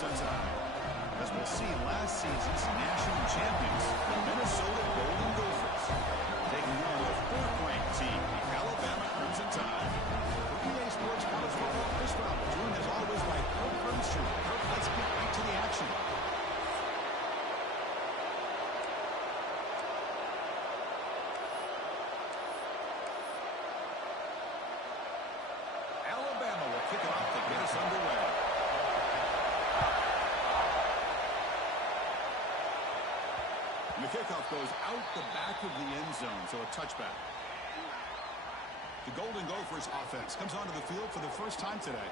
sends it out. As we'll see, last season's national champions, the Minnesota Golden Gophers, taking on the fourth-ranked team, the Alabama Crimson Tide. For EA Sports College Football, Chris Rowell, joined as always by Kirk Herbstreit. Kirk, let's get right to the action. Alabama will kick it off to get us underway. And the kickoff goes out the back of the end zone, so a touchback. The Golden Gophers offense comes onto the field for the first time today.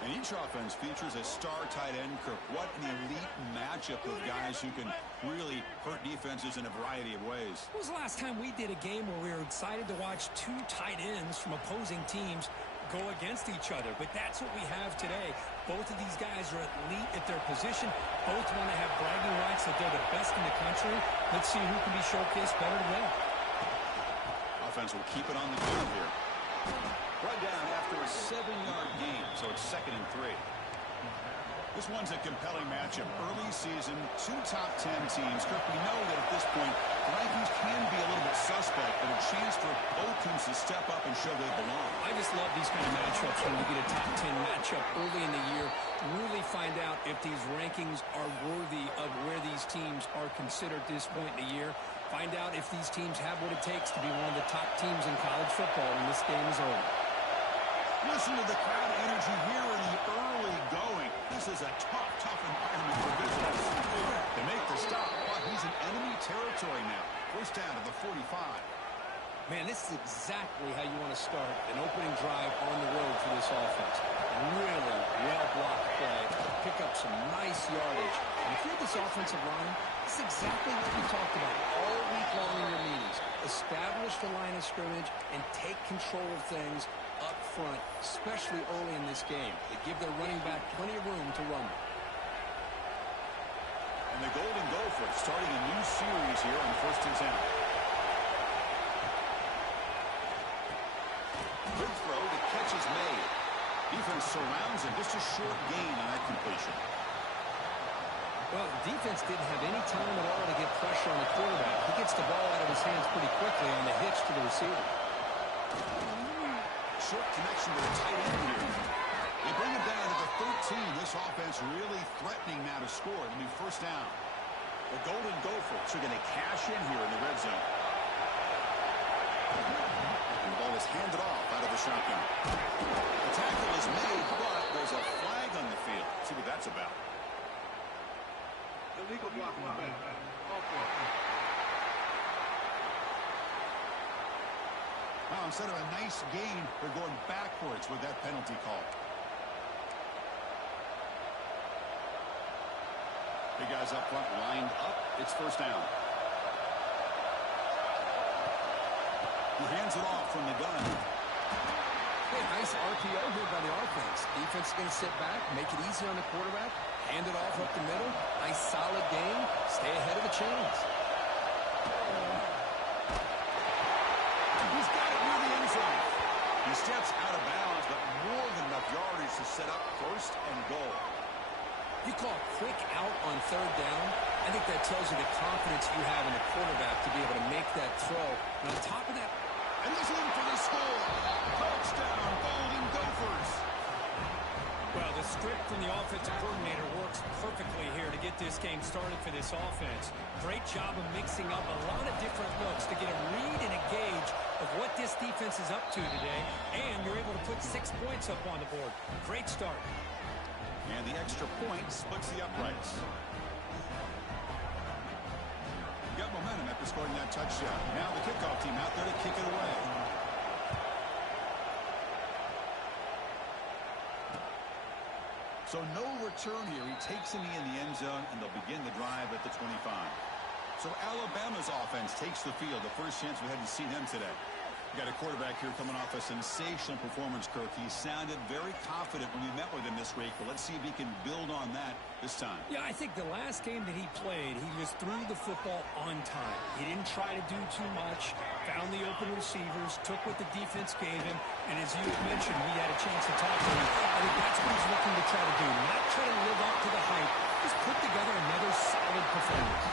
And each offense features a star tight end, Kirk. What an elite matchup of guys who can really hurt defenses in a variety of ways. When was the last time we did a game where we were excited to watch two tight ends from opposing teams go against each other? But that's what we have today. Both of these guys are elite at their position. Both want to have bragging rights that they're the best in the country. Let's see who can be showcased better today. Offense will keep it on the field here. Right down after a 7-yard gain, so it's 2nd and 3. This one's a compelling matchup. Early season, two top 10 teams. Kirk, we know that at this point, the rankings can be a little bit suspect, but a chance for both teams to step up and show they belong. I just love these kind of matchups when you get a top 10 matchup early in the year. Really find out if these rankings are worthy of where these teams are considered at this point in the year. Find out if these teams have what it takes to be one of the top teams in college football when this game is over. Listen to the crowd energy here in the early going. This is a tough environment for visitors. They make the stop, but he's in enemy territory now. First down to the 45. Man, this is exactly how you want to start an opening drive on the road for this offense. Really well-blocked play. Pick up some nice yardage. And if you're this offensive line, this is exactly what we talked about all week long in your meetings. Establish the line of scrimmage and take control of things up front, especially early in this game. They give their running back plenty of room to run. And the Golden Gophers starting a new series here on 1st and 10. Good throw, the catch is made. Defense surrounds him, just a short gain on that completion. Well, the defense didn't have any time at all to get pressure on the quarterback. He gets the ball out of his hands pretty quickly on the hitch to the receiver. Short connection to the tight end here. They bring him down to the 13. This offense really threatening now to score. It'll be first down. The Golden Gophers are going to cash in here in the red zone. And the ball is handed off out of the shotgun. The tackle is made, but there's a flag on the field. Let's see what that's about. Illegal blocking. Now, instead of a nice gain, they're going backwards with that penalty call. Big guys up front lined up. It's first down. He hands it off from the gun. Hey, nice RPO here by the offense. Defense is going to sit back, make it easy on the quarterback, hand it off up the middle. Nice solid game. Stay ahead of the chains. He's got it near the end zone. He steps out of bounds, but more than enough yardage to set up first and goal. You call a quick out on third down. I think that tells you the confidence you have in the quarterback to be able to make that throw. And on top of that, and he's in for the score. Touchdown, Golden Gophers. well, the script from the offensive coordinator works perfectly here to get this game started for this offense. Great job of mixing up a lot of different looks to get a read and a gauge of what this defense is up to today. And you're able to put 6 points up on the board. Great start. And the extra point splits the uprights. Got momentum after scoring that touchdown. Now the kickoff team out there to kick it away. So no return here. He takes him in the end zone, and they'll begin the drive at the 25. So Alabama's offense takes the field. The first chance we hadn't seen them today. Got a quarterback here coming off a sensational performance, Kirk. He sounded very confident when we met with him this week, but let's see if he can build on that this time. Yeah, I think the last game that he played, he just threw the football on time. He didn't try to do too much, found the open receivers, took what the defense gave him, and as you had mentioned, we had a chance to talk to him. I think that's what he's looking to try to do, not try to live up to the hype, just put together another solid performance.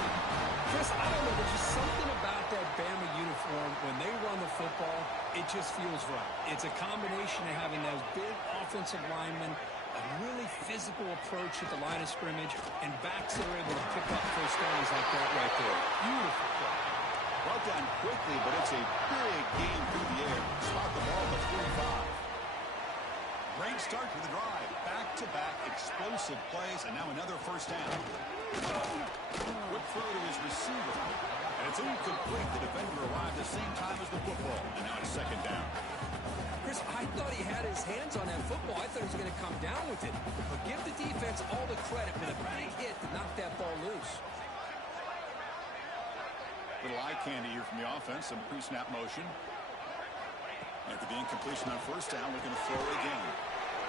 Chris, I don't know, there's just something about that Bama uniform. When they run the football, it just feels right. It's a combination of having those big offensive linemen, a really physical approach at the line of scrimmage, and backs that are able to pick up first downs like that right there. Beautiful play. Brought down quickly, but it's a big game through the air. Spot the ball at the 45. Great start to the drive. Back-to-back explosive plays, and now another first down. Quick throw to his receiver. And it's incomplete. The defender arrived the same time as the football. And now it's second down. Chris, I thought he had his hands on that football. I thought he was going to come down with it. But give the defense all the credit for the big hit to knock that ball loose. Little eye candy here from the offense. Some pre-snap motion. After the incompletion on first down, looking to throw again.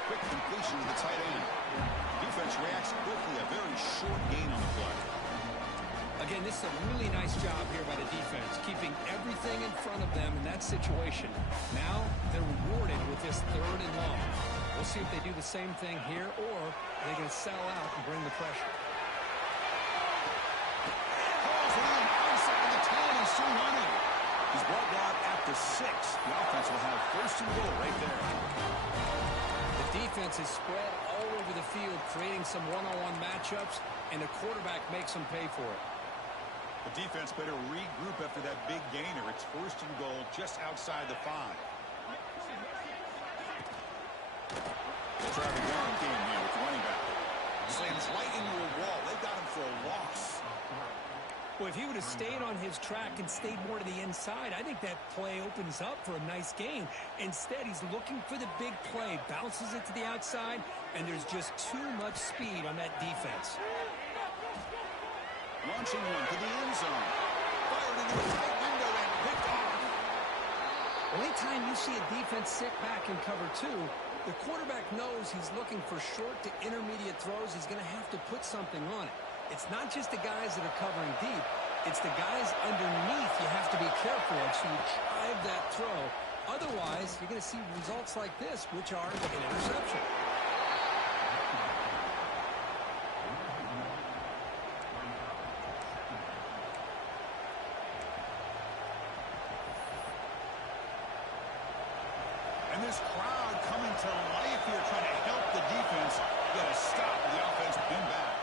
Quick completion to the tight end. Defense reacts quickly. A very short gain on the play. Again, this is a really nice job here by the defense, keeping everything in front of them in that situation. Now they're rewarded with this 3rd and long. We'll see if they do the same thing here, or they can sell out and bring the pressure. He's brought down at the 6. The offense will have first and goal right there. The defense is spread all over the field, creating some one-on-one matchups, and the quarterback makes them pay for it. The defense better regroup after that big gainer. It's first and goal just outside the 5. The traffic down game here with the running back. Slams right into a wall. They got him for a loss. Well, if he would have stayed on his track and stayed more to the inside, I think that play opens up for a nice gain. Instead, he's looking for the big play, bounces it to the outside, and there's just too much speed on that defense. Launching one to the end zone. Fired into a tight window and picked off. Well, anytime you see a defense sit back and cover 2, the quarterback knows he's looking for short to intermediate throws. He's going to have to put something on it. It's not just the guys that are covering deep. It's the guys underneath you have to be careful of, so you drive that throw. Otherwise, you're going to see results like this, which are an interception. And this crowd coming to life here, trying to help the defense get a stop. The offense been back.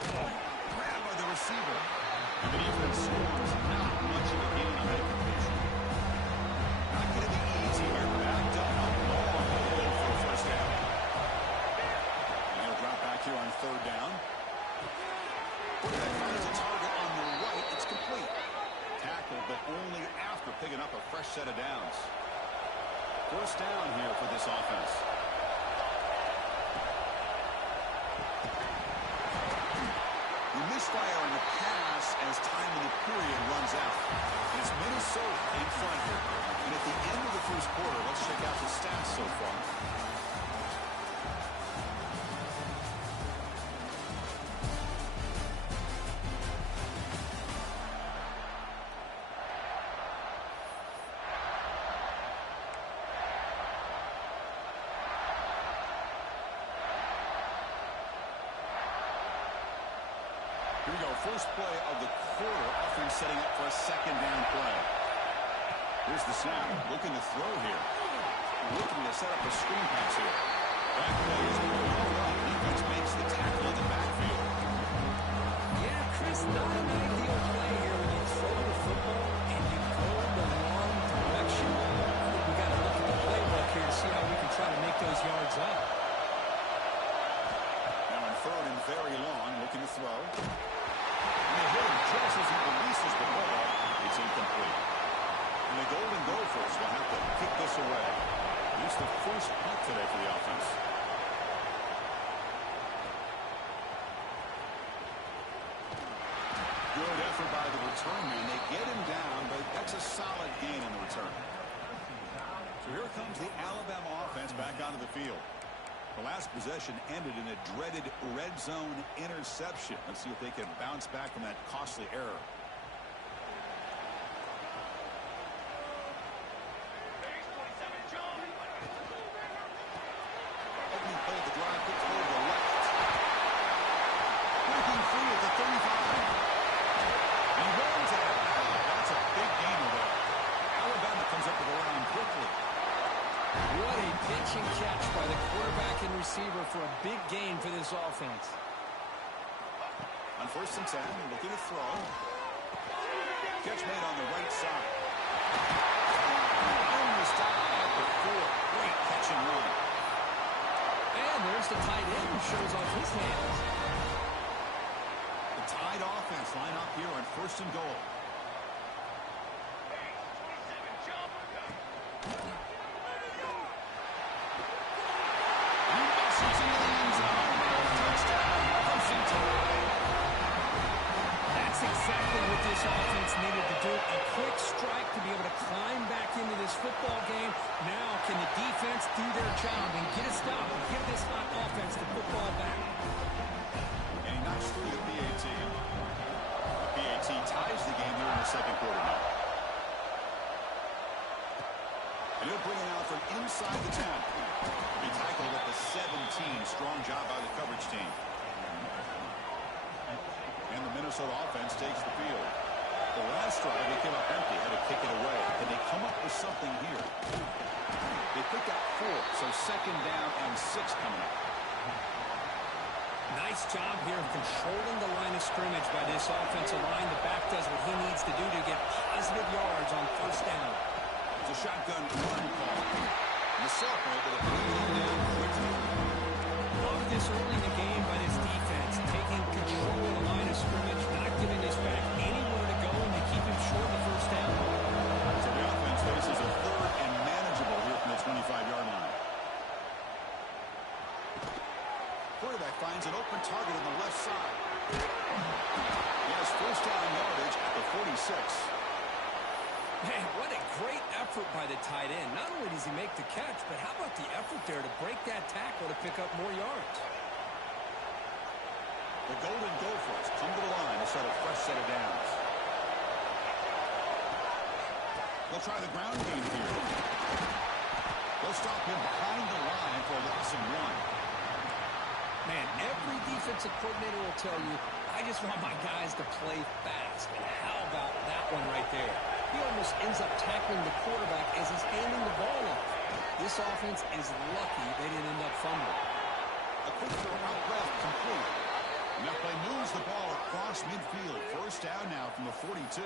Grab by the receiver. And the defense scores. Not much of a gain on that completion. Not going to be easy here. Backed up on the ball. Going for a first down. And he'll drop back here on 3rd down. Quarterback finds a target on the right. It's complete. Tackled, but only after picking up a fresh set of downs. First down here for this offense. We misfire on the pass as time in the period runs out. And it's Minnesota in front here. And at the end of the first quarter, let's check out the stats so far. Here we go, first play of the quarter. Offense setting up for a second down play. Here's the snap, looking to throw here. Looking to set up a screen pass here. That play is going all right. Defense makes the tackle in the backfield. Yeah, Chris, not an ideal play here when you throw the football and you go the wrong direction. I think we got to look at the playbook here to see how we can try to make those yards up. Now on 3rd and very long, looking to throw. And the hitter just as he releases the ball, it's incomplete. And the Golden Gophers will have to kick this away. It's the first punt today for the offense. Good effort by the return man. They get him down, but that's a solid gain on the return. possession ended in a dreaded red zone interception. Let's see if they can bounce back from that costly error. Opening play of the drive, gets over the left. Breaking free at the 35. He runs out. That's a big gainer there. Alabama comes up with the line quickly. What a pitch and catch by the quarterback and receiver for a big gain for this offense. On 1st and 10, looking to throw. Catch made on the right side. Only stop at the 4. Great catch and run. And there's the tight end who shows off his hands. The Tide offense line up here on 1st and goal. That's exactly what this offense needed to do. A quick strike to be able to climb back into this football game. Now can the defense do their job and get a stop and give this hot offense the football back? And he knocks through the PAT. The PAT ties the game here in the second quarter now. And he'll bring it out from inside the 10. He tackled at the 17. Strong job by the coverage team. And the Minnesota offense takes the field. The last drive, they came up empty, had to kick it away. And they come up with something here. They pick up 4, so 2nd down and 6 coming up. Nice job here of controlling the line of scrimmage by this offensive line. The back does what he needs to do to get positive yards on 1st down. It's a shotgun run call. And the sophomore able to put it down quickly. Love this early in the game by this defense, taking control of the line of scrimmage, not giving this back anywhere to go, and to keep him short of the 1st down. So the offense faces a 3rd and manageable here from the 25-yard line. Quarterback finds an open target on the left side. He has 1st down yardage at the 46. Man, what a great effort by the tight end. Not only does he make the catch, but how about the effort there to break that tackle to pick up more yards? The Golden Gophers come to the line to set a fresh set of downs. They'll try the ground game here. They'll stop him behind the line for a loss of 1. Man, every defensive coordinator will tell you, I just want my guys to play fast. And how about that one right there? He almost ends up tackling the quarterback as he's handing the ball off. This offense is lucky they didn't end up fumbling. A quick throw out left, complete. And that play moves the ball across midfield. 1st down now from the 42.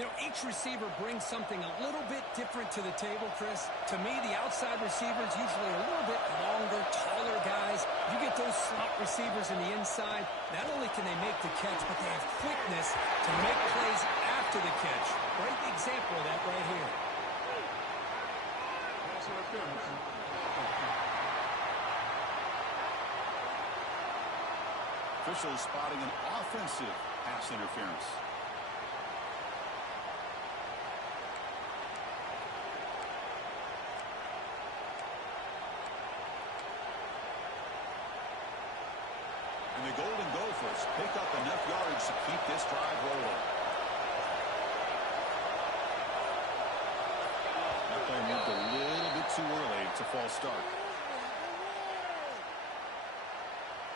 You know, each receiver brings something a little bit different to the table, Chris. To me, the outside receivers usually a little bit longer, taller guys. You get those slot receivers in the inside, not only can they make the catch, but they have quickness to make plays after the catch. Great example of that right here. Officials spotting an offensive pass interference. And the Golden Gophers pick up enough yardage to keep this drive rolling. That play moved a little bit too early to false start.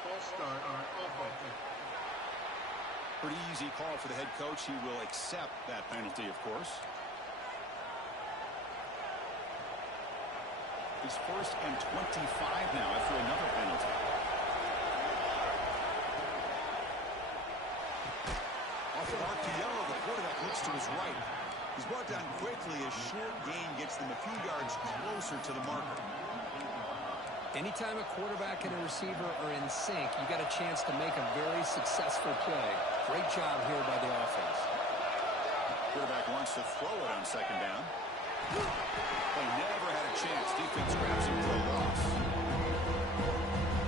False start on offense. Pretty easy call for the head coach. He will accept that penalty, of course. It's 1st and 25 now after another penalty. Off an RPO, the quarterback looks to his right. He's brought down quickly. A short gain gets them a few yards closer to the marker. Anytime a quarterback and a receiver are in sync, you got a chance to make a very successful play. Great job here by the offense. Quarterback wants to throw it on 2nd down. They never had a chance. Defense grabs him for a loss.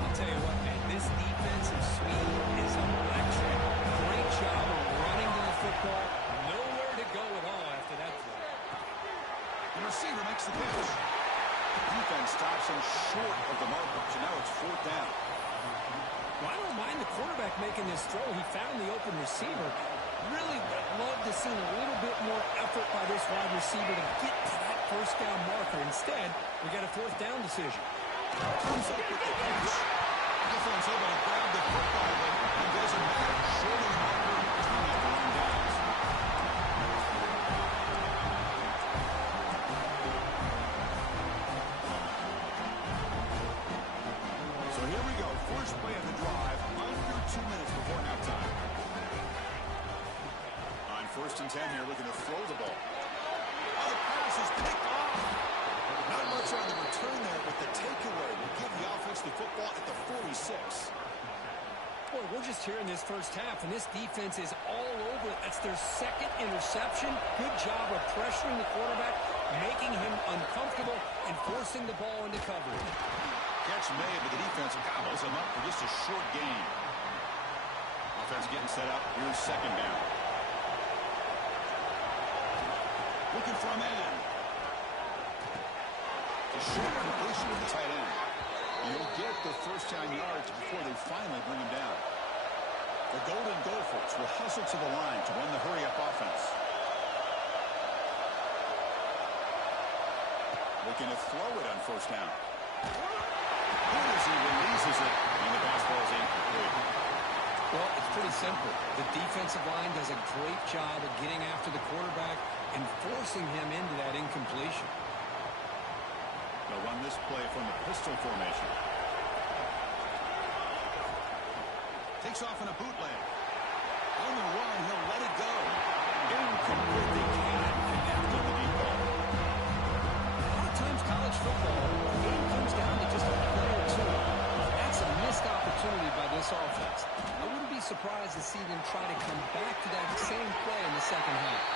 I'll tell you what, man, this defensive speed is electric. Great job of running to the football. Nowhere to go at all after that play. The receiver makes the catch. Defense stops him short of the marker, so now it's fourth down. Well, I don't mind the quarterback making this throw. He found the open receiver. Really would love to see a little bit more effort by this wide receiver to get to that first down marker. Instead, we got a fourth down decision. Comes up with the catch. Offense able to grab the football, but it doesn't matter. Short of the marker, turn up on downs. So here we go. First play of the drive, under 2 minutes before halftime. On first and 10 here, looking to throw the ball. Oh, the pass is picked off. Not much on the return there, but the takeaway will give the offense the football at the 46. Boy, we're just here in this first half, and this defense is all over it. That's their second interception. Good job of pressuring the quarterback, making him uncomfortable, and forcing the ball into coverage. Catch made, but the defense gobbles him up for just a short gain. Offense getting set up. Here's second down. Looking for a man. A short completion with the tight end. You'll get the first down yards before they finally bring him down. The Golden Gophers will hustle to the line to run the hurry-up offense. Looking to throw it on first down. Good as he releases it, and the pass ball is incomplete. Well, it's pretty simple. The defensive line does a great job of getting after the quarterback and forcing him into that incompletion. They'll run this play from the pistol formation. Takes off in a bootleg. On the run, he'll let it go. Incomplete. They cannot connect with the deep ball. A lot of times college football, the game comes down to just a play or two. That's a missed opportunity by this offense. I wouldn't be surprised to see them try to come back to that same play in the second half.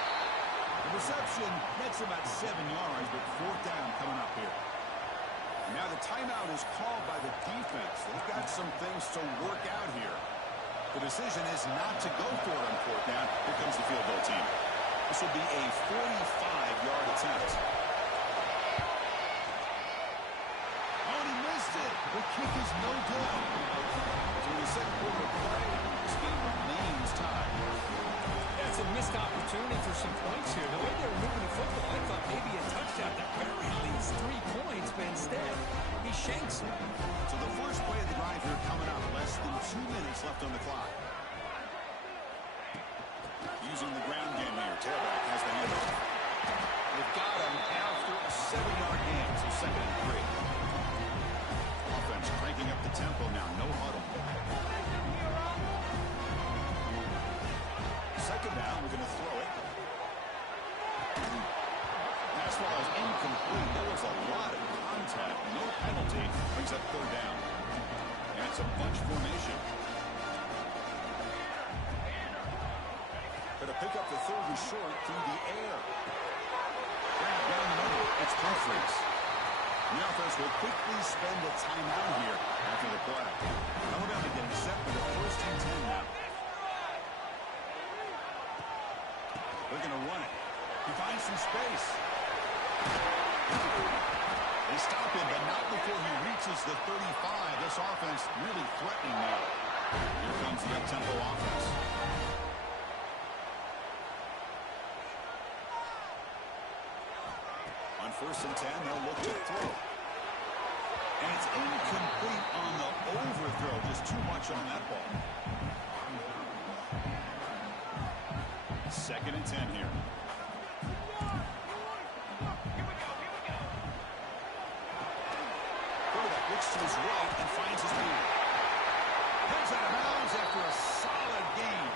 The reception nets about 7 yards, but fourth down coming up here. Now the timeout is called by the defense. They've got some things to work out here. The decision is not to go for it on fourth down. Here comes the field goal team. This will be a 45-yard attempt. Oh, and he missed it. The kick is no good. So in the second quarter of play, this game remains tied. That's a missed opportunity for some points here. The way they were moving the football, I thought maybe a touchdown to bury these 3 points, but instead, he shanks it. So the first play of the drive here coming up. Less than 2 minutes left on the clock. Using the ground game here. Tailback has the handle. They've got him after a 7-yard gain, so second and 3. Offense cranking up the tempo now. No huddle. Second down, we're going to throw it. Pass ball is incomplete. There was a lot of contact. No penalty. Brings up third down. And it's a bunch formation. Going to pick up the third and short through the air. Grab down the middle. It's Humphries. The offense will quickly spend a timeout here after the play. Now we're going to be getting set for the first and 10 now. They're going to run it. He finds some space. They stop him, but not before he reaches the 35. This offense really threatening now. Here comes the up-tempo offense. On first and 10, they'll look to throw. And it's incomplete on the overthrow. Just too much on that ball. Second and 10 here. Quarterback looks to his right and finds his man. Heads out of bounds after a solid game.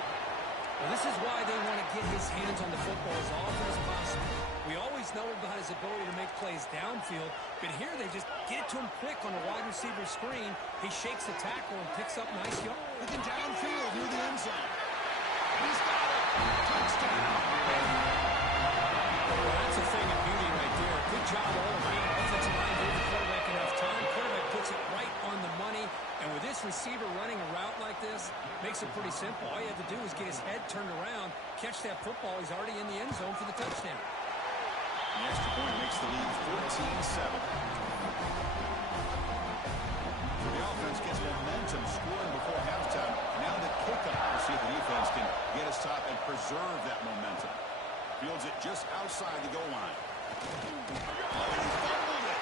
Well, this is why they want to get his hands on the football as often as possible. We always know about his ability to make plays downfield, but here they just get it to him quick on a wide receiver screen. He shakes the tackle and picks up nice yards. Looking downfield near the end zone. He's got it. Touchdown. Well, that's a thing of beauty right there. Good job all around. Offensive line gave the quarterback enough time. Quarterback puts it right on the money. And with this receiver running a route like this, makes it pretty simple. All you have to do is get his head turned around, catch that football. He's already in the end zone for the touchdown. The extra point makes the lead 14-7. The offense gets momentum scoring before halftime. Now the kickoff to see if the defense can get a stop and preserve that momentum. Fields it just outside the goal line. Oh, he fumbled it.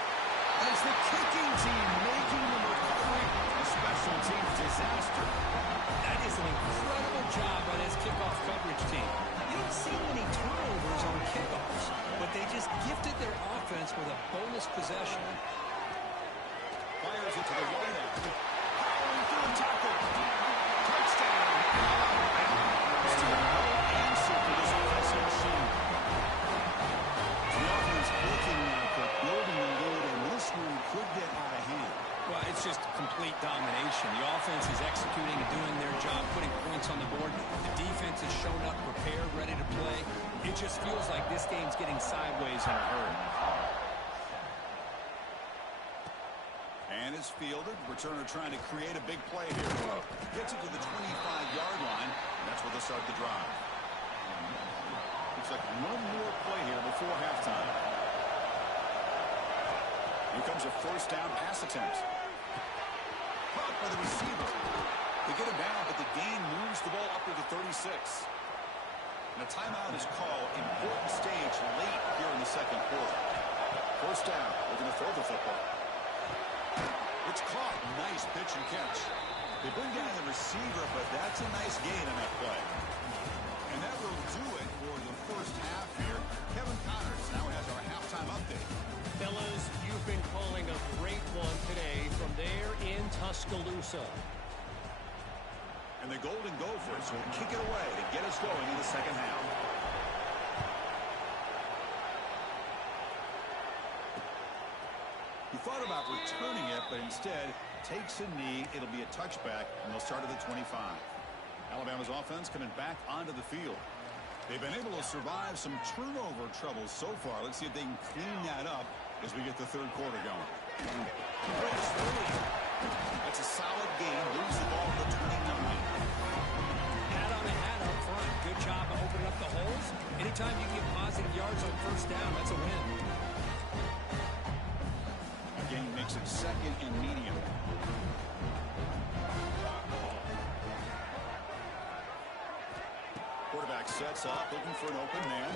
As the kicking team making the recovery. A special teams disaster. That is an incredible job by this kickoff coverage team. You don't see many turnovers on kickoffs, but they just gifted their offense with a bonus possession. Fires it to the right end. Powering through a tackle. Touchdown. Still no answer for this offensive machine. The offense looking now for building a lead, and this one could get out of hand. Well, it's just complete domination. The offense is executing and doing their job, putting points on the board. The defense has shown up, prepared, ready to play. It just feels like this game's getting sideways in a hurry. And it's fielded. Returner trying to create a big play here. Gets it to the 25-yard line. And that's where they'll start the drive. Looks like one more play here before halftime. Here comes a first down pass attempt. Caught by the receiver. They get him down, but the gain moves the ball up to the 36. And a timeout is called. Important stage late here in the second quarter. First down. We're going to throw the football. It's caught. Nice pitch and catch. They bring down the receiver, but that's a nice gain on that play. And that will do it for the first half here. Kevin Connors now has our halftime update. Fellas, you've been calling a great one today from there in Tuscaloosa. And the Golden Gophers will kick it away to get us going in the second half. He thought about returning it, but instead takes a knee. It'll be a touchback, and they'll start at the 25. Alabama's offense coming back onto the field. They've been able to survive some turnover troubles so far. Let's see if they can clean that up as we get the third quarter going. That's a solid game. Lose the ball to 29. Hat on the hat up front. Good job of opening up the holes. Anytime you get positive yards on first down, that's a win. Gain makes it second and medium. Quarterback sets up, looking for an open man.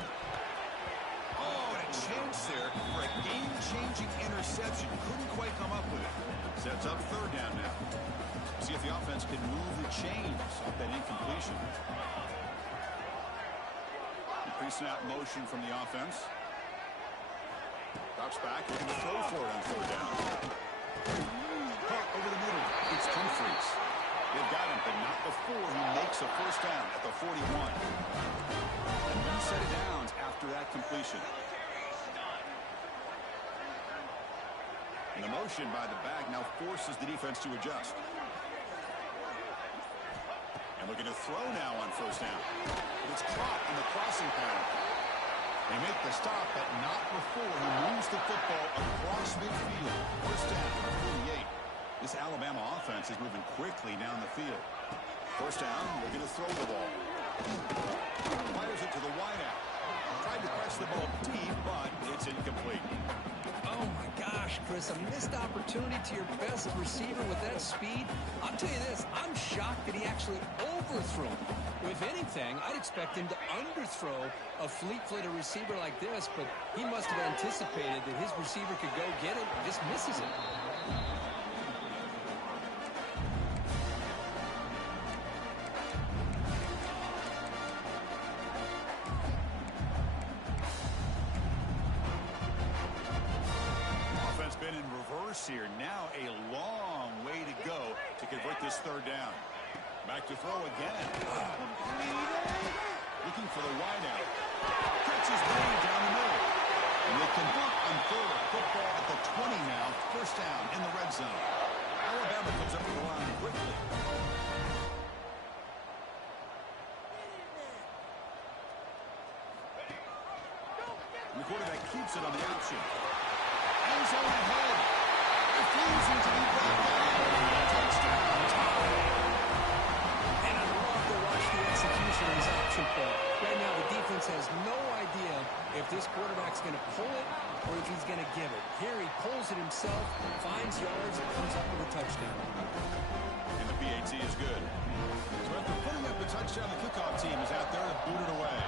Oh, and a chance there for a game-changing interception. Couldn't quite come up with it. Sets up third down now. See if the offense can move the chains off that incompletion. Pre-snap motion from the offense. Drops back, looking to throw for it on third down. Caught over the middle. It's Humphries. They've got him, but not before he makes a first down at the 41. And one set of downs after that completion. And the motion by the back now forces the defense to adjust. And looking to throw now on first down. It's caught in the crossing pattern. They make the stop, but not before he moves the football across midfield. First down, 48. This Alabama offense is moving quickly down the field. First down, they're going to throw the ball. Fires it to the wideout. Tried to press the ball deep, but it's incomplete. Oh, my gosh, Chris, a missed opportunity to your best receiver with that speed. I'll tell you this, I'm shocked that he actually overthrew him. If anything, I'd expect him to underthrow a fleet-footed receiver like this, but he must have anticipated that his receiver could go get it and just misses it. Here. Now a long way to go to convert this third down. Back to throw again. Looking for the wideout. Catches way down the middle. And they convert on third. Football at the 20 now. First down in the red zone. Alabama comes up to the line quickly. And the quarterback keeps it on the option. End zone ahead. Refusing to be brought down. Touchdown. And I love to watch the execution of this option play. Right now, the defense has no idea if if this quarterback's going to pull it or if he's going to give it. Here he pulls it himself, finds yards, and comes up with a touchdown. And the PAT is good. So after putting up the touchdown, the kickoff team is out there to boot it away.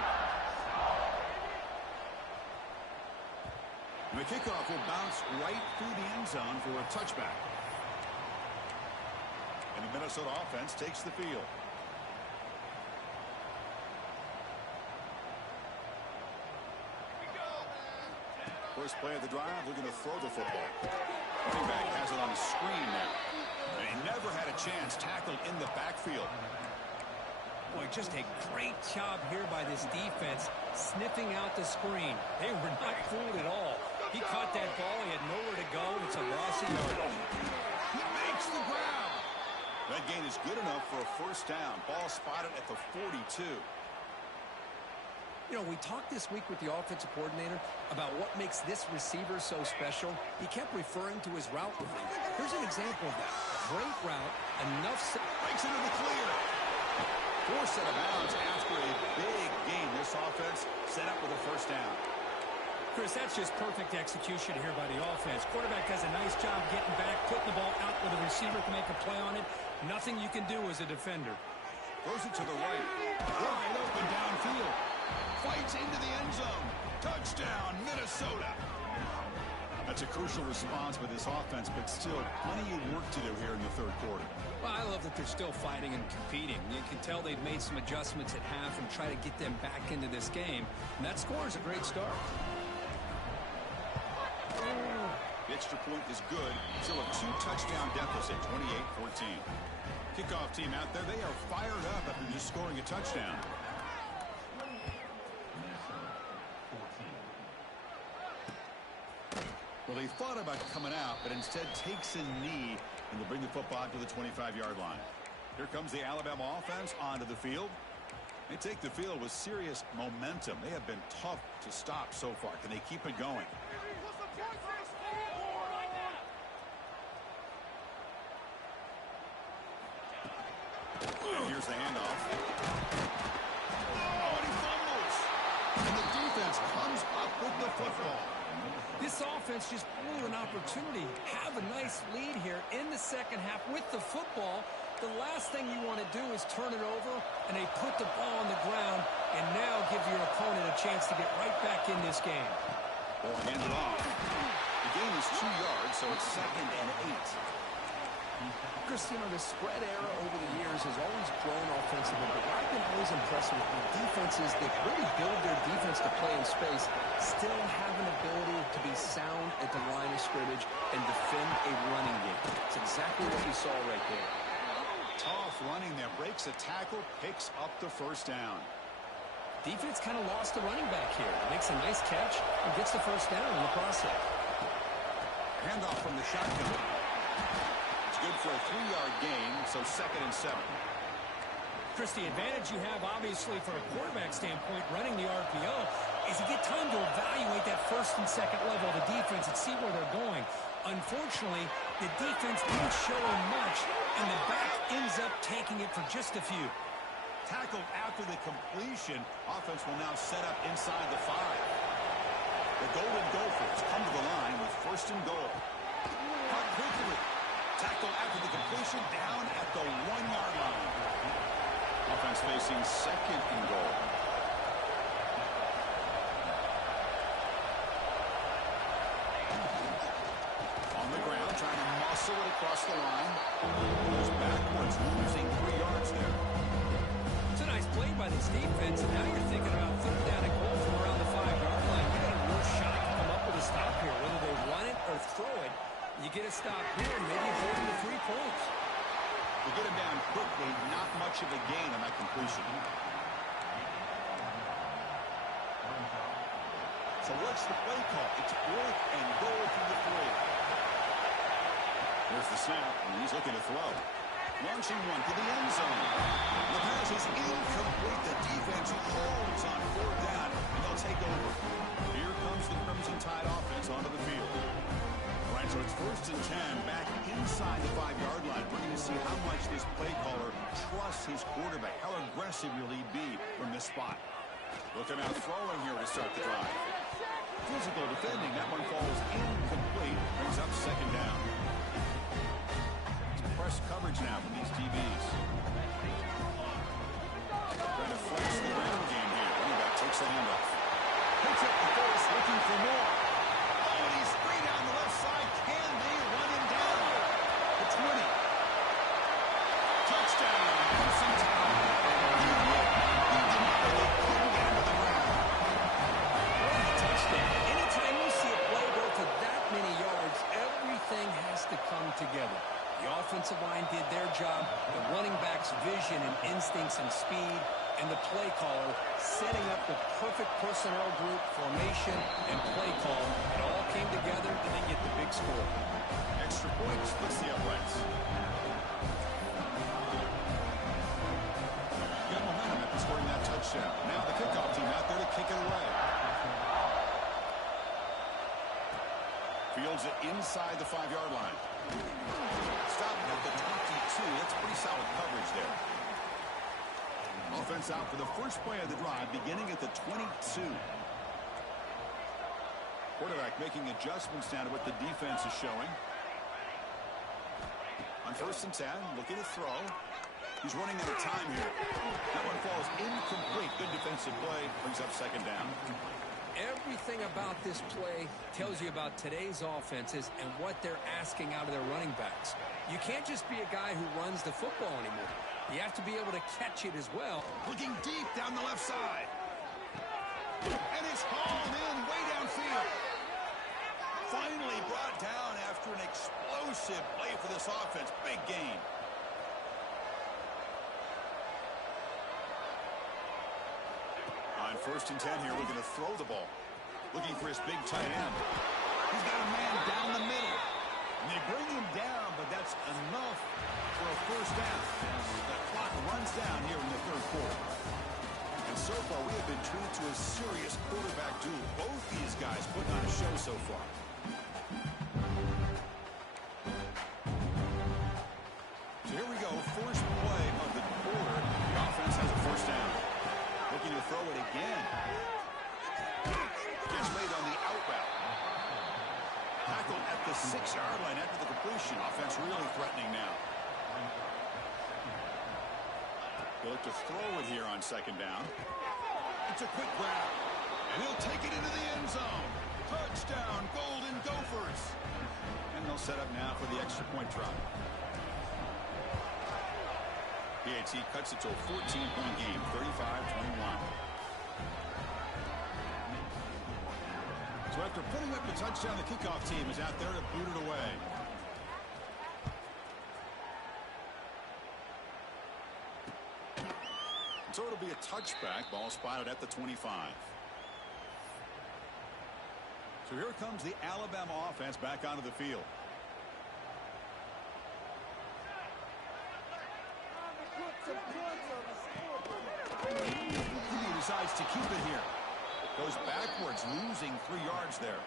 And the kickoff will bounce right through the end zone for a touchback. And the Minnesota offense takes the field. First play of the drive, looking to throw the football. Running back has it on the screen now. And he never had a chance tackled in the backfield. Boy, just a great job here by this defense, sniffing out the screen. They were not fooled at all. He caught that ball. He had nowhere to go. It's a loss of yardage. He makes the grab. That gain is good enough for a first down. Ball spotted at the 42. You know, we talked this week with the offensive coordinator about what makes this receiver so special. He kept referring to his route running. Here's an example of that. Great route, enough... Breaks into the clear. Forced out of bounds after a big gain. This offense set up with a first down. Chris, that's just perfect execution here by the offense. Quarterback does a nice job getting back, putting the ball out where the receiver can make a play on it. Nothing you can do as a defender. Throws it to the right. Wide open downfield. Fights into the end zone. Touchdown, Minnesota. That's a crucial response by this offense, but still plenty of work to do here in the third quarter. Well, I love that they're still fighting and competing. You can tell they've made some adjustments at half and try to get them back into this game. And that score is a great start. The extra point is good. Still a 2-touchdown deficit, 28-14. Kickoff team out there, they are fired up after just scoring a touchdown. Well, they thought about coming out, but instead takes a knee, and they'll bring the football to the 25-yard line. Here comes the Alabama offense onto the field. They take the field with serious momentum. They have been tough to stop so far. Can they keep it going? And here's the handoff. Oh, and he fumbles. And the defense comes up with the football. This offense just blew an opportunity. Have a nice lead here in the second half with the football. The last thing you want to do is turn it over, and they put the ball on the ground and now give your opponent a chance to get right back in this game. Ball handed off. The gain is 2 yards, so it's 2nd and 8. Chris, you know, the spread era over the years has always grown offensively, but I've been always impressed with the defenses that really build their defense to play in space, still have an ability to be sound at the line of scrimmage and defend a running game. It's exactly what we saw right there. Tough running there. Breaks a tackle, picks up the first down. Defense kind of lost the running back here. Makes a nice catch and gets the first down in the process. Handoff from the shotgun. Good for a 3-yard gain, so 2nd and 7. Chris, the advantage you have, obviously, from a quarterback standpoint, running the RPO, is you get time to evaluate that first and second level of the defense and see where they're going. Unfortunately, the defense didn't show much, and the back ends up taking it for just a few. Tackled after the completion. Offense will now set up inside the 5. The Golden Gophers come to the line with 1st and goal. Cut quickly. Tackle after the completion, down at the 1-yard line. Offense facing 2nd and goal. On the ground, trying to muscle it across the line. Goes backwards, losing 3 yards there. It's a nice play by this defense, and now you're thinking about 3rd down and goal from around the 5-yard line. You got a real shot to come up with a stop here, whether they run it or throw it. You get a stop here, and maybe hold him to 3 points. They get him down quickly, not much of a gain on that completion. So what's the play call? It's 4th and goal from the 3. There's the snap, and he's looking to throw. Launching one to the end zone. The pass is incomplete. The defense holds on 4th down, and they'll take over. Here comes the Crimson Tide offense onto the field. All right, so it's 1st and 10, back inside the 5-yard line. We're going to see how much this play caller trusts his quarterback. How aggressive will he be from this spot? Looking out throwing here to start the drive. physical defending. That one falls incomplete. Brings up second down. It's press coverage now from these DBs. Trying to flex the ground game here. Running back takes the handoff. Picks up the force, looking for more. Oh, and he's free down the left side. Can they run him down? The 20. Touchdown. Wilson Town. He looked. He denied. They couldn't get him to the ground. What a touchdown. Anytime you see a play go for that many yards, everything has to come together. The offensive line did their job, the running back's vision and instincts and speed, and the play caller setting up the perfect personnel group, formation, and play call. It all came together, and they get the big score. Extra point splits the uprights. Got momentum after scoring that touchdown. Now the kickoff team out there to kick it away. Fields it inside the 5-yard line. Stopped at the 22. That's pretty solid coverage there. Offense out for the first play of the drive, beginning at the 22. Quarterback making adjustments down to what the defense is showing. On 1st and 10, looking to throw. He's running out of time here. That one falls incomplete. Good defensive play. Brings up second down. Everything about this play tells you about today's offenses and what they're asking out of their running backs. You can't just be a guy who runs the football anymore. You have to be able to catch it as well. Looking deep down the left side. And it's hauled in way downfield. Finally brought down after an explosive play for this offense. Big gain. On 1st and 10 here, looking to throw the ball. Looking for his big tight end. He's got a man down the middle. And they bring him down, but that's enough for a first down. As the clock runs down here in the 3rd quarter. And so far, we have been treated to a serious quarterback duel. Both these guys putting on a show so far. So here we go, first play of the quarter. The offense has a first down. Looking to throw it again. Gets made on the out route. Tackled at the 6-yard line after the completion. Offense really threatening now. They'll look to throw it here on 2nd down. It's a quick grab. And he'll take it into the end zone. Touchdown, Golden Gophers. And they'll set up now for the extra point try. PAT cuts it to a 14-point game, 35-21. So after putting up the touchdown, the kickoff team is out there to boot it away. So it'll be a touchback. Ball spotted at the 25. So here comes the Alabama offense back onto the field. He decides to keep it here. Goes backwards, losing 3 yards there.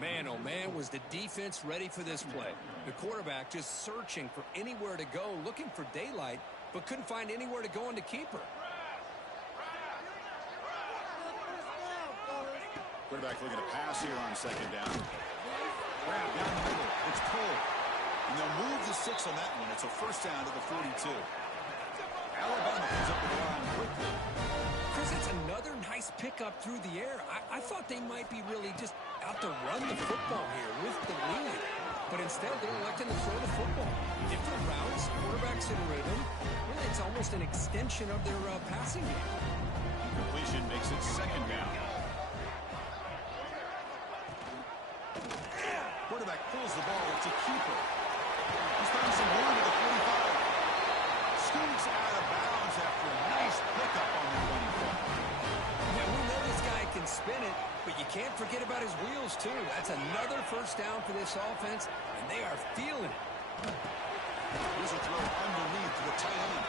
Man, oh man, was the defense ready for this play. The quarterback just searching for anywhere to go, looking for daylight, but couldn't find anywhere to go into keeper. Quarterback looking to pass here on 2nd down. Grab down the middle. It's pulled. And they'll move the 6 on that one. It's a first down to the 42. Alabama comes up with the line quickly. Chris, it's another nice pickup through the air. I thought they might be really just out to run the football here with the lead. But instead, they're electing to throw the football. Different routes, quarterbacks in rhythm. Really, it's almost an extension of their passing game. Completion makes it 2nd down. Quarterback pulls the ball. It's a keeper. He's found some room at the 45. Scoots out of bounds after a nice pickup on the 24. Yeah, we know this guy can spin it, but you can't forget about his wheels, too. That's another first down for this offense, and they are feeling it. Here's a throw underneath to the tight end.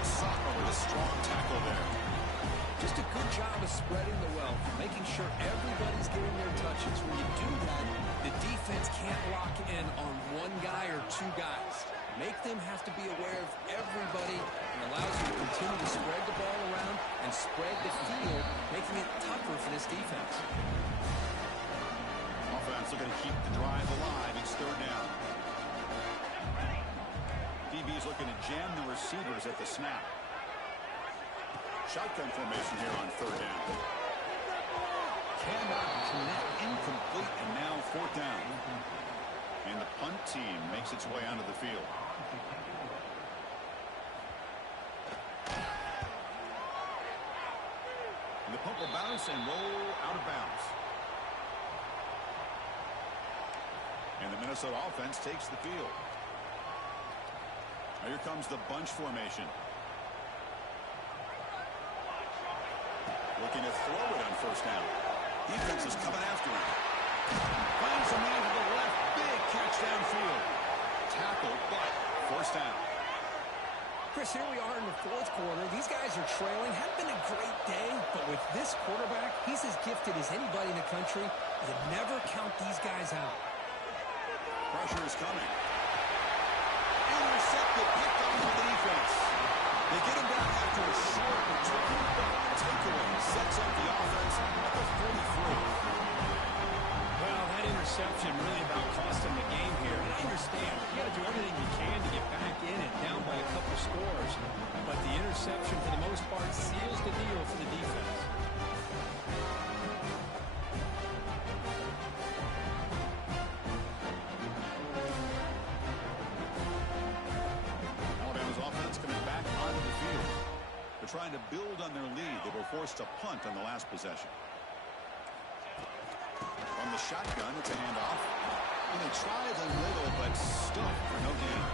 Sophomore with a strong tackle there. Just a good job of spreading the wealth, making sure everybody's getting their touches. When you do that, the defense can't lock in on one guy or 2 guys. Make them have to be aware of everybody and allows you to continue to spread the ball around and spread the field, making it tougher for this defense. looking to keep the drive alive. It's third down. DB's looking to jam the receivers at the snap. Shotgun formation here on third down. Cannot connect, incomplete, and now fourth down. And the punt team makes its way onto the field. And the punt will bounce and roll out of bounds. And the Minnesota offense takes the field. Now here comes the bunch formation. Looking to throw it on first down. Defense is coming after him. Finds a man to the left. Big catch downfield. Tackle, but forced down. Chris, here we are in the fourth quarter. These guys are trailing. Had been a great day, but with this quarterback, he's as gifted as anybody in the country. You never count these guys out. Pressure is coming. Intercepted, picked on the defense. They get him down after a short return. Takeaway sets up the offense at the 43. Well, that interception really about cost him the game here. And I understand. You got to do everything you can to get back in it, down by a couple scores. But the interception, for the most part, seals the deal for the defense. Alabama's offense coming back onto the field. They're trying to build on their lead. They were forced to punt on the last possession. From the shotgun, it's a handoff. And they try the middle, but stuffed for no gain.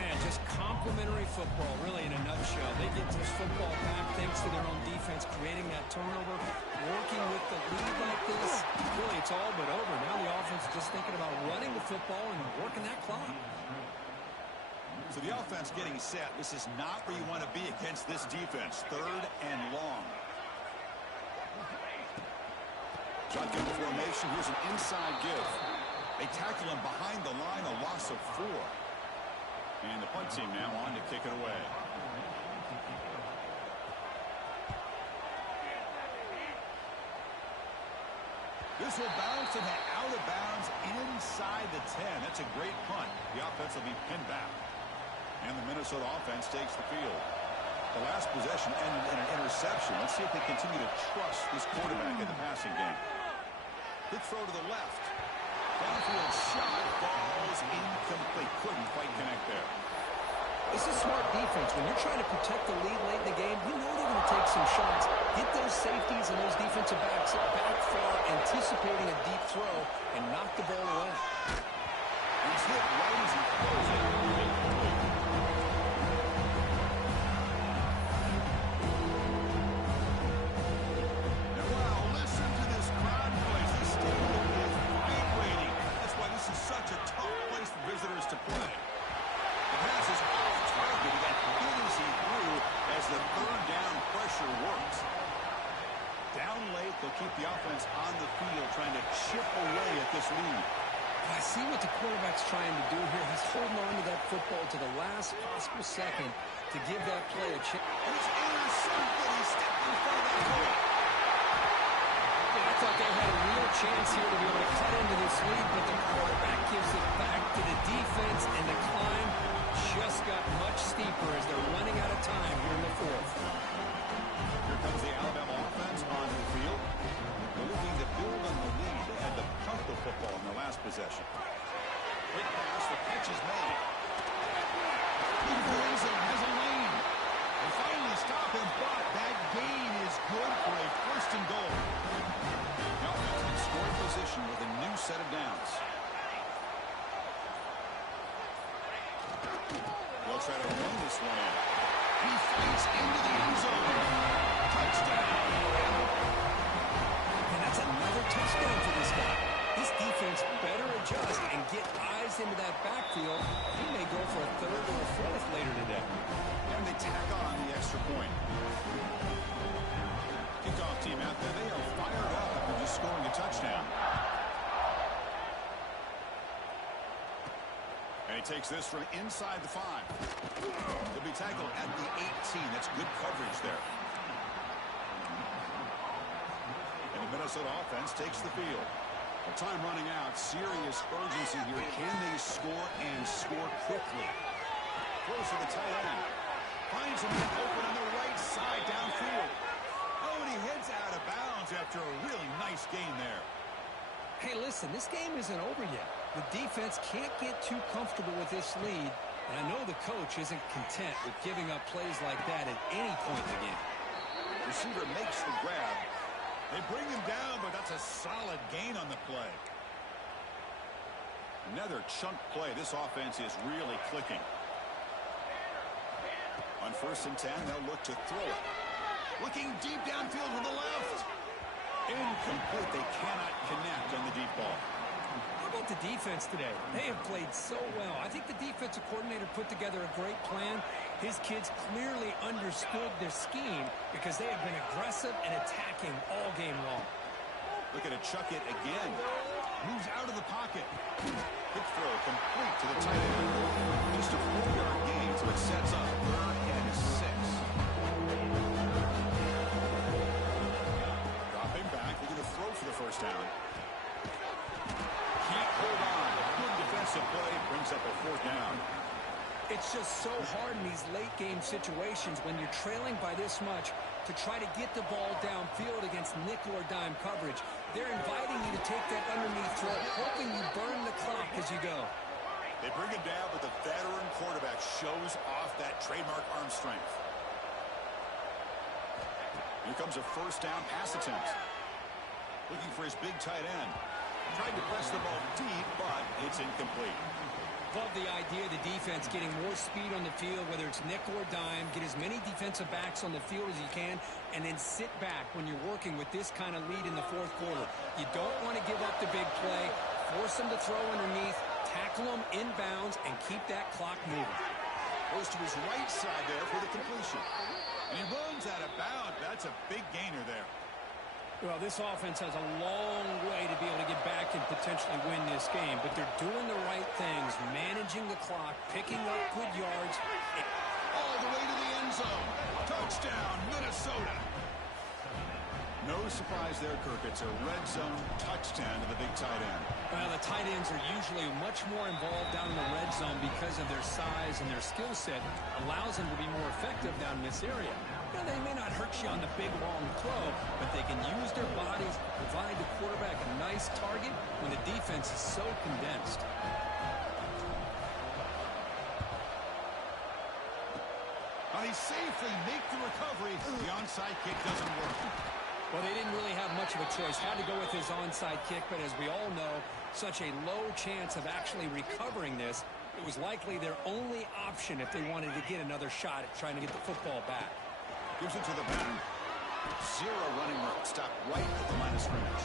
Man, just complimentary football, really, in a nutshell. They get this football back thanks to their own defense, creating that turnover, working with the lead like this. Really, it's all but over. Now the offense is just thinking about running the football and working that clock. So the offense getting set. This is not where you want to be against this defense. Third and long. Shotgun formation. Here's an inside give. They tackle him behind the line, a loss of 4. And the punt team now on to kick it away. This will bounce and head out of bounds inside the 10. That's a great punt. The offense will be pinned back. And the Minnesota offense takes the field. The last possession ended in an interception. Let's see if they continue to trust this quarterback in the passing game. Good throw to the left. Downfield shot falls incomplete. Couldn't quite connect there. This is smart defense. When you're trying to protect the lead late in the game, you know they're going to take some shots. Get those safeties and those defensive backs back far, anticipating a deep throw, and knock the ball away. He's hit right as he throws it. And wow, listen to this crowd noise. This stadium is vibrating. That's why this is such a tough place for visitors to play. The pass is off target. He got hit as he threw as the third down pressure works. Down late, they'll keep the offense on the field trying to chip away at this lead. I see what the quarterback's trying to do here. He's holding on to that football to the last possible second to give that play a chance. It's intercepted. He stepped in front of that hole. I thought they had a real chance here to be able to cut into this lead, but the quarterback gives it back to the defense, and the climb just got much steeper as they're running out of time here in the fourth. Here comes the Alabama offense onto the field. They're looking to build on the lead. They had to punt the football in their last possession. Quick pass, the catch is made. Evanson has a lane. They finally stop him, but that gain is good for a first and goal. The offense in scoring position with a new set of downs. They'll try to run this one in. He fights into the end zone. Touchdown. And that's another touchdown for this guy. This defense better adjust and get eyes into that backfield. He may go for a third or a fourth later today. And they tack on the extra point. Kickoff team out there, they are fired up after just scoring a touchdown. And he takes this from inside the 5. He'll be tackled at the 18. That's good coverage there. And the Minnesota offense takes the field. Well, time running out. Serious urgency here. Can they score and score quickly? Throws to the tight end. Finds him open on the right side downfield. Oh, and he heads out of bounds after a really nice gain there. Hey, listen, this game isn't over yet. The defense can't get too comfortable with this lead, and I know the coach isn't content with giving up plays like that at any point in the game. Receiver makes the grab. They bring him down, but that's a solid gain on the play. Another chunk play. This offense is really clicking. On 1st and 10, they'll look to throw it. Looking deep downfield to the left. Incomplete. They cannot connect on the deep ball. How about the defense today? They have played so well. I think the defensive coordinator put together a great plan. His kids clearly understood their scheme because they have been aggressive and attacking all game long. Looking to chuck it again. Moves out of the pocket. Quick throw complete to the tight end. Just a 4-yard gain, so it sets up 3rd and 6. Dropping back. They're going to throw for the first down. Can't hold on. Good defensive play. Brings up a 4th down. It's just so hard in these late-game situations when you're trailing by this much to try to get the ball downfield against nickel or dime coverage. They're inviting you to take that underneath throw, hoping you burn the clock as you go. They bring him down, but the veteran quarterback shows off that trademark arm strength. Here comes a 1st down pass attempt. Looking for his big tight end. Tried to press the ball deep, but it's incomplete. Love the idea of the defense getting more speed on the field, whether it's nickel or dime, get as many defensive backs on the field as you can, and then sit back when you're working with this kind of lead in the 4th quarter. You don't want to give up the big play, force them to throw underneath, tackle them inbounds, and keep that clock moving. Goes to his right side there for the completion. And he runs out of bounds. That's a big gainer there. Well, this offense has a long way to be able to get back and potentially win this game, but they're doing the right things, managing the clock, picking up good yards. All the way to the end zone. Touchdown, Minnesota. No surprise there, Kirk. It's a red zone touchdown to the big tight end. Well, the tight ends are usually much more involved down in the red zone because of their size and their skill set allows them to be more effective down in this area. Now, they may not hurt you on the big, long throw, but they can use their bodies to provide the quarterback a nice target when the defense is so condensed. But he safely makes the recovery. The onside kick doesn't work. Well, they didn't really have much of a choice. Had to go with his onside kick, but as we all know, such a low chance of actually recovering this. It was likely their only option if they wanted to get another shot at trying to get the football back. Gives it to the back. 0 running room. Stop right at the line of scrimmage.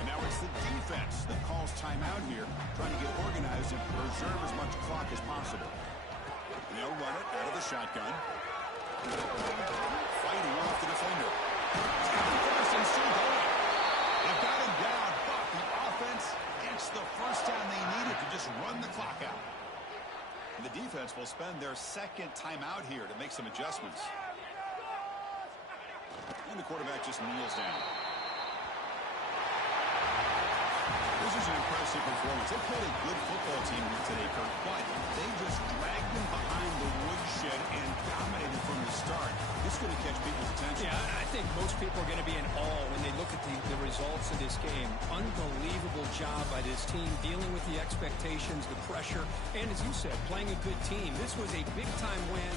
And now it's the defense that calls timeout here, trying to get organized and preserve as much clock as possible. They'll run it out of the shotgun. Fighting off the defender. First and still going. They've got him down, but the offense gets the first down they needed to just run the clock out. And the defense will spend their 2nd timeout here to make some adjustments. And the quarterback just kneels down. This is an impressive performance. They played a good football team here today, Kirk, but they just dragged them behind the woodshed and dominated from the start. This is going to catch people's attention. Yeah, I think most people are going to be in awe when they look at the results of this game. Unbelievable job by this team dealing with the expectations, the pressure, and as you said, playing a good team. This was a big-time win.